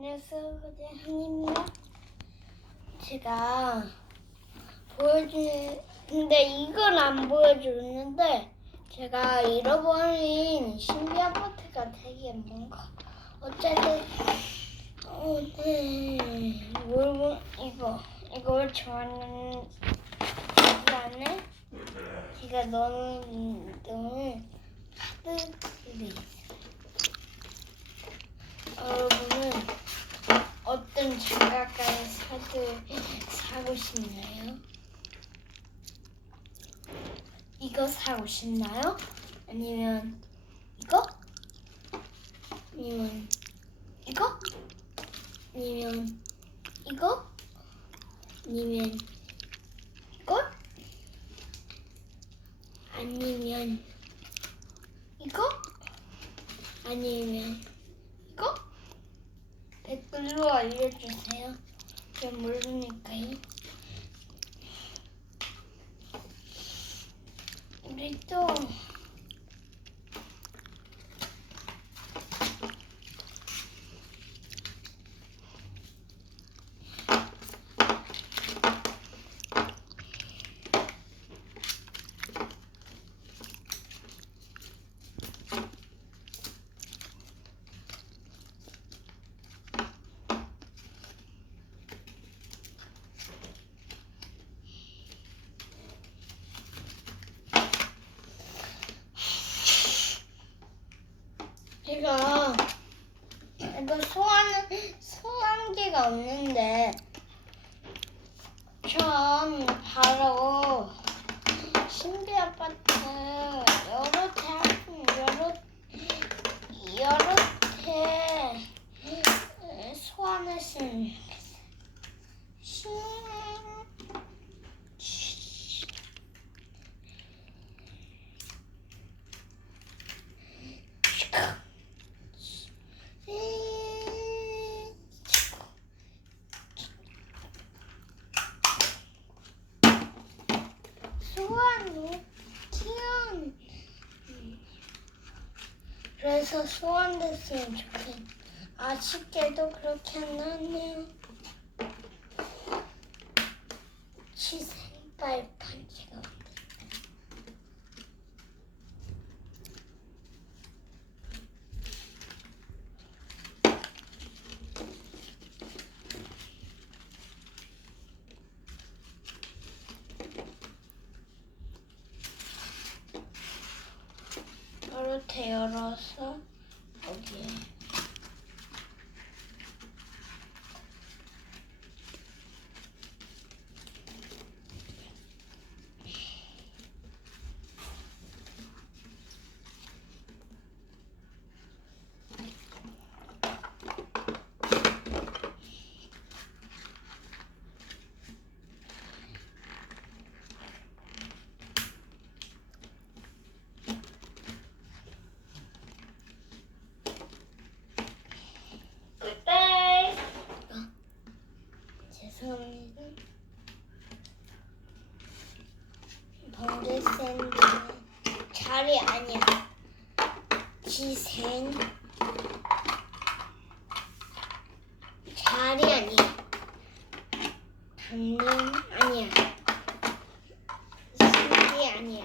안녕하세요, 한입니다. 제가 보여주는데 이건 안 보여주는데 제가 잃어버린 신비 아파트가 되게 뭔가 어쨌든 어, 네. 물건 이거 이걸 좋아하는 이 안에 제가 넣은 넣은 카드들이 있어요. 여러분은 어떤 장갑과의 사드 사고 싶나요? 이거 사고 싶나요? 아니면 이거? 아니면 이거? 아니면 이거? 아니면 이거? 아니면 이거? 아니면 이거? 댓글로 알려주세요. 전 모르니까요. Hombrito. 제가 이거 소환 소환기가 없는데 전 바로 신비 아파트 여러 대 여러 여러 대 소환했으면 좋겠어요. 신 소환이 키운 그래서 소환됐으면 좋겠 아쉽게도 그렇게 안 나왔네요. 치생발 반지 가 없네. 이렇게 열어서 여기에 굿바이 죄송합니다 번개 샌드는 자리 아니야. 지생. 자리 아니야. 당근 아니야. 신기 아니야.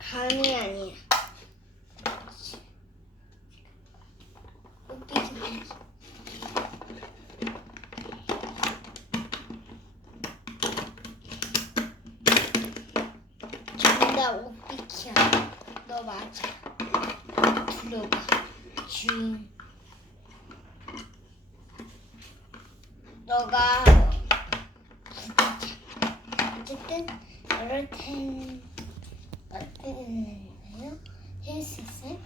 감이 아니야 오피키야. 너 맞아. 들어봐. 준. 너가 어쨌든 이럴 텐 어땠나요? 할수 있어요?